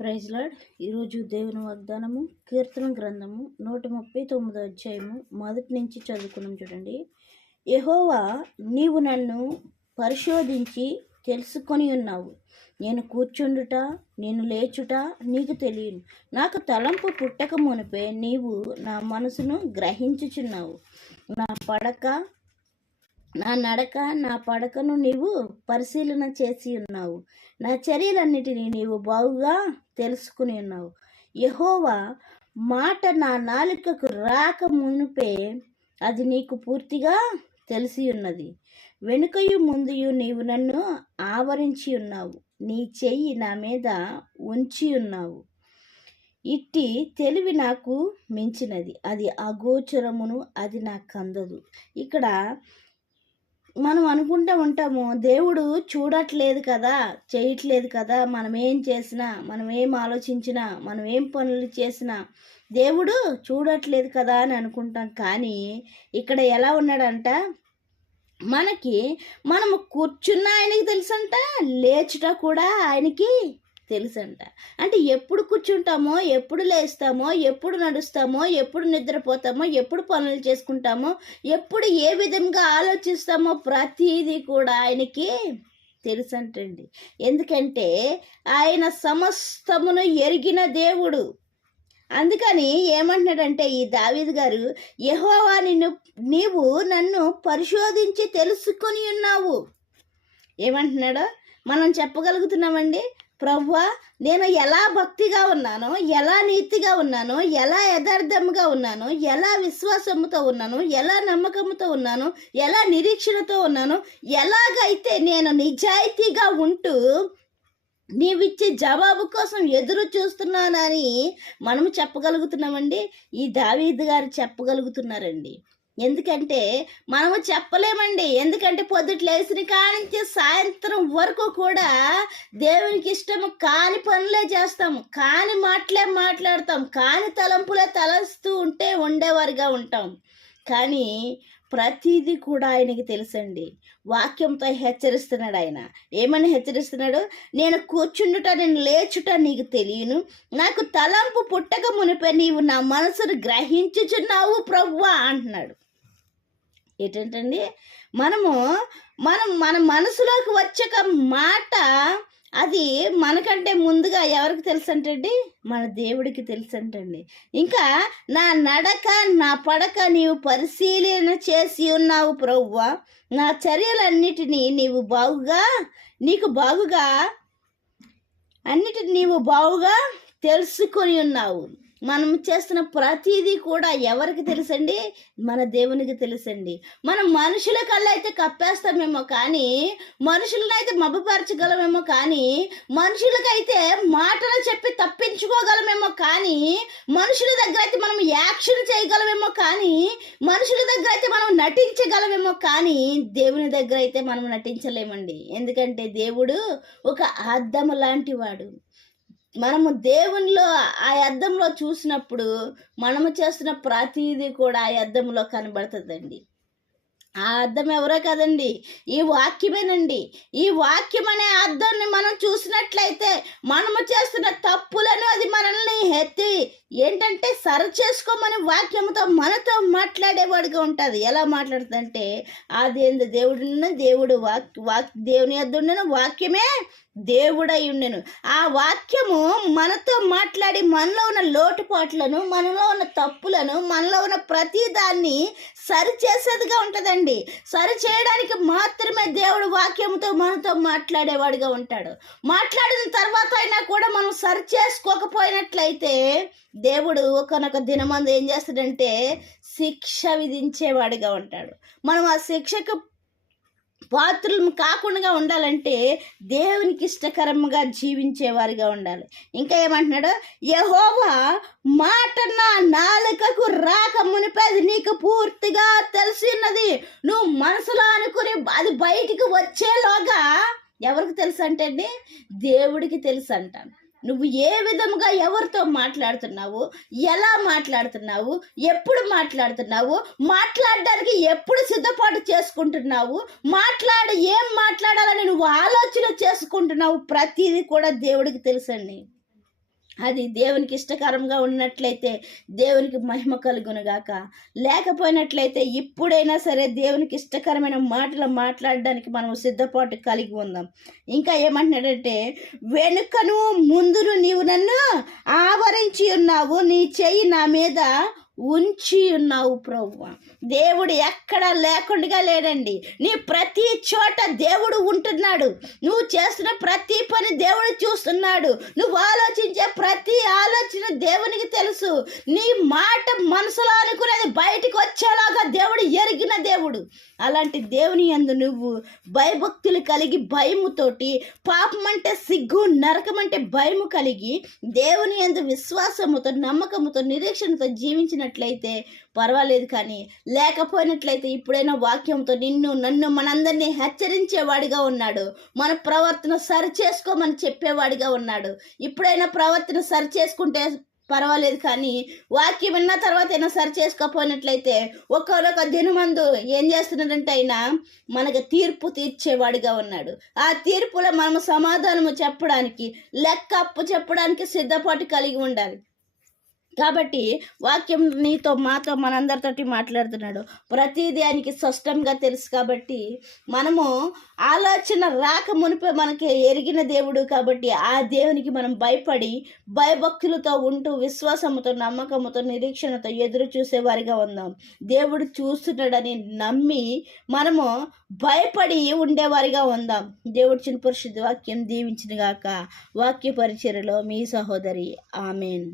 Praise lord. ఈరోజు దేవుని వాగ్దానము కీర్తన గ్రంథము 139 అధ్యాయము మొదటి నుంచి చదువుకున్నాం. చూడండి. యెహోవా, నీవు నన్ను పరిశోధించి తెలుసుకొని ఉన్నావు. నేను కూర్చుండుట నేను లేచుట నీకు తెలియను. నాకు తలంపు పుట్టక మునిపే నీవు నా మనసును గ్రహించుచున్నావు. నా నడక నా పడకను నీవు పరిశీలన చేసి ఉన్నావు. నా చర్యలన్నిటినీ నీవు బాగుగా తెలుసుకుని ఉన్నావు. యెహోవా మాట నా నాలుకకు రాక మునిపే అది నీకు పూర్తిగా తెలిసి ఉన్నది. వెనుకయు ముందుయు నీవు నన్ను ఆవరించి ఉన్నావు. నీ చెయ్యి నా మీద ఉంచి ఉన్నావు. ఇట్టి తెలివి నాకు మించినది, అది అగోచరమును, అది నాకు అందదు. ఇక్కడ మనం అనుకుంటూ ఉంటాము, దేవుడు చూడట్లేదు కదా, చేయట్లేదు కదా, మనం ఏం చేసినా, మనం ఏం ఆలోచించినా, మనం ఏం పనులు చేసినా దేవుడు చూడట్లేదు కదా అని అనుకుంటాం. కానీ ఇక్కడ ఎలా ఉన్నాడంట, మనము కూర్చున్న ఆయనకి తెలుసంట, లేచుట కూడా ఆయనకి తెలుసంట. అంటే ఎప్పుడు కూర్చుంటామో, ఎప్పుడు లేస్తామో, ఎప్పుడు నడుస్తామో, ఎప్పుడు నిద్రపోతామో, ఎప్పుడు పనులు చేసుకుంటామో, ఎప్పుడు ఏ విధంగా ఆలోచిస్తామో ప్రతిదీ కూడా ఆయనకి తెలుసంటండి. ఎందుకంటే ఆయన సమస్తమును ఎరిగిన దేవుడు. అందుకని ఏమంటున్నాడంటే ఈ దావీదు గారు, యెహోవా నీవు నన్ను పరిశోధించి తెలుసుకొని ఉన్నావు. ఏమంటున్నాడో మనం చెప్పగలుగుతున్నామండి. ప్రభువా, నేను ఎలా భక్తిగా ఉన్నానో, ఎలా నీతిగా ఉన్నానో, ఎలా యథార్థంగా ఉన్నానో, ఎలా విశ్వాసముతో ఉన్నాను, ఎలా నమ్మకంతో ఉన్నాను, ఎలా నిరీక్షణతో ఉన్నాను, ఎలాగైతే నేను నిజాయితీగా ఉంటూ నీవిచ్చే జవాబు కోసం ఎదురు చూస్తున్నానని మనము చెప్పగలుగుతున్నామండి. ఈ దావీదు గారు చెప్పగలుగుతున్నారండి. ఎందుకంటే మనము చెప్పలేమండి. ఎందుకంటే పొద్దుట లేచిన కానించి సాయంత్రం వరకు కూడా దేవునికి ఇష్టము కాని పనులే చేస్తాము, కాని మాటలే మాట్లాడతాం, కాని తలంపులే తలస్తూ ఉండేవారిగా ఉంటాం. కానీ ప్రతిదీ కూడా ఆయనకి తెలుసండి. వాక్యంతో హెచ్చరిస్తున్నాడు ఆయన. ఏమని హెచ్చరిస్తున్నాడు? నేను కూర్చుండుట నేను లేచుట నీకు తెలియను. నాకు తలంపు పుట్టక మునిపే నీవు నా మనసును గ్రహించుచున్నావు ప్రభువా అంటున్నాడు. ఏంటంటండి, మనం మన మనసులోకి వచ్చక మాట అది మనకంటే ముందుగా ఎవరికి తెలుసంటండి? మన దేవుడికి తెలుసంటండి. ఇంకా నా నడక నా పడక నీవు పరిశీలన చేసి ఉన్నావు ప్రభువా. నా చర్యలన్నిటినీ నీవు బాగుగా తెలుసుకొని ఉన్నావు. మనం చేస్తున్న ప్రతిదీ కూడా ఎవరికి తెలుసండి? మన దేవునికి తెలుసండి. మనం మనుషుల కళ్ళైతే అయితే కప్పేస్తామేమో, కానీ మనుషులనైతే మభ్యపరచగలమేమో, కానీ మనుషులకైతే మాటలు చెప్పి తప్పించుకోగలమేమో, కానీ మనుషుల దగ్గర అయితే మనం యాక్షన్ చేయగలమేమో, కానీ మనుషుల దగ్గర అయితే మనం నటించగలమేమో, కానీ దేవుని దగ్గర అయితే మనం నటించలేమండి. ఎందుకంటే దేవుడు ఒక అద్దము లాంటి వాడు. మనము దేవునిలో ఆ అద్దంలో చూసినప్పుడు మనము చేస్తున్న ప్రతిదీ కూడా ఆ అద్దంలో కనబడుతుందండి. ఆ అద్దం ఎవరో కదండి, ఈ వాక్యమేనండి. ఈ వాక్యం అనే అద్దాన్ని మనం చూసినట్లయితే మనము చేస్తున్న తప్పులను అది మనల్ని ఎత్తి ఏంటంటే సరి చేసుకోమని వాక్యంతో మనతో మాట్లాడేవాడుగా ఉంటుంది. ఎలా మాట్లాడుతుందంటే, ఆది దేవుడు దేవుని యొద్ద వాక్యమే దేవుడై ఉండెను. ఆ వాక్యము మనతో మాట్లాడి మనలో ఉన్న లోటుపాట్లను, మనలో ఉన్న తప్పులను, మనలో ఉన్న ప్రతి దాన్ని సరిచేసేదిగా ఉంటుందండి. సరి చేయడానికి మాత్రమే దేవుడు వాక్యముతో మనతో మాట్లాడేవాడిగా ఉంటాడు. మాట్లాడిన తర్వాత అయినా కూడా మనం సరి చేసుకోకపోయినట్లయితే దేవుడు ఒకనొక దినమందు ఏం చేస్తాడంటే శిక్ష విధించేవాడిగా ఉంటాడు. మనం ఆ శిక్షకు పాత్రలు కాకుండా ఉండాలంటే దేవునికి ఇష్టకరంగా జీవించేవారిగా ఉండాలి. ఇంకా ఏమంటున్నాడు? యెహోవా మాట నా నాలుకకు రాక మునిపేది నీకు పూర్తిగా తెలిసి ఉన్నది. నువ్వు మనసులో అనుకుని అది బయటికి వచ్చేలోగా ఎవరికి తెలుసు అంటే అండి? దేవుడికి తెలుసు అంట. నువ్వు ఏ విధముగా ఎవరితో మాట్లాడుతున్నావు, ఎలా మాట్లాడుతున్నావు, ఎప్పుడు మాట్లాడుతున్నావు, మాట్లాడడానికి ఎప్పుడు సిద్ధపాటు చేసుకుంటున్నావు, ఏం మాట్లాడాలని నువ్వు ఆలోచన చేసుకుంటున్నావు, ప్రతిదీ కూడా దేవుడికి తెలుసండి. అది దేవునికి ఇష్టకరంగా ఉన్నట్లయితే దేవునికి మహిమ కలుగునుగాక. లేకపోయినట్లయితే ఇప్పుడైనా సరే దేవునికి ఇష్టకరమైన మాటలు మాట్లాడడానికి మనం సిద్ధపాటు కలిగి ఉందాం. ఇంకా ఏమంటున్నాడంటే, వెనుకను ముందును నీవు నన్ను ఆవరించి ఉన్నావు, నీ చెయ్యి నా మీద ఉంచి ఉన్నావు ప్రభువా. దేవుడు ఎక్కడ లేకుండా లేడండి. నీ ప్రతి చోట దేవుడు ఉంటున్నాడు. నువ్వు చేస్తున్న ప్రతి పని దేవుడు చూస్తున్నాడు. నువ్వు ఆలోచించే ప్రతి ఆలోచన దేవునికి తెలుసు. నీ మాట మనసులో అనుకునేది బయటికి వచ్చేలాగా దేవుడు ఎరిగిన దేవుడు. అలాంటి దేవుని యందు నువ్వు భయభక్తులు కలిగి, భయముతోటి, పాపం అంటే సిగ్గు, నరకం అంటే భయము కలిగి, దేవుని యందు విశ్వాసముతో, నమ్మకముతో, నిరీక్షణతో జీవించినట్లయితే పర్వాలేదు. కానీ లేకపోయినట్లయితే ఇప్పుడైనా వాక్యంతో నిన్ను, నన్ను, మనందరినీ హెచ్చరించేవాడిగా ఉన్నాడు. మన ప్రవర్తన సరి చేసుకోమని చెప్పేవాడిగా ఉన్నాడు. ఇప్పుడైనా ప్రవర్తన సరి చేసుకుంటే పర్వాలేదు. కానీ వాక్యం విన్న తర్వాత అయినా సరి చేసుకోపోయినట్లయితే ఒక్కొక్క దినమందు ఏం చేస్తున్నాడంటే ఆయన మనకు తీర్పు తీర్చేవాడిగా ఉన్నాడు. ఆ తీర్పులో మనము సమాధానము చెప్పడానికి, లెక్క అప్పు చెప్పడానికి సిద్ధపాటు కలిగి ఉండాలి. కాబట్టి వాక్యం నీతో, మాతో, మనందరితోటి మాట్లాడుతున్నాడు. ప్రతిదీ ఆయనకి స్పష్టంగా తెలుసు. కాబట్టి మనము ఆలోచన రాక మునిపే మనకి ఎరిగిన దేవుడు. కాబట్టి ఆ దేవునికి మనం భయపడి, భయభక్తులతో ఉంటూ, విశ్వాసముతో, నమ్మకముతో, నిరీక్షణతో ఎదురు చూసేవారిగా ఉందాం. దేవుడు చూస్తున్నాడని నమ్మి మనము భయపడి ఉండేవారిగా ఉందాం. దేవుడు చిన్న పరిశుద్ధ వాక్యం దీవించిన గాక. వాక్య పరిచర్యలో మీ సహోదరి. ఆమెన్.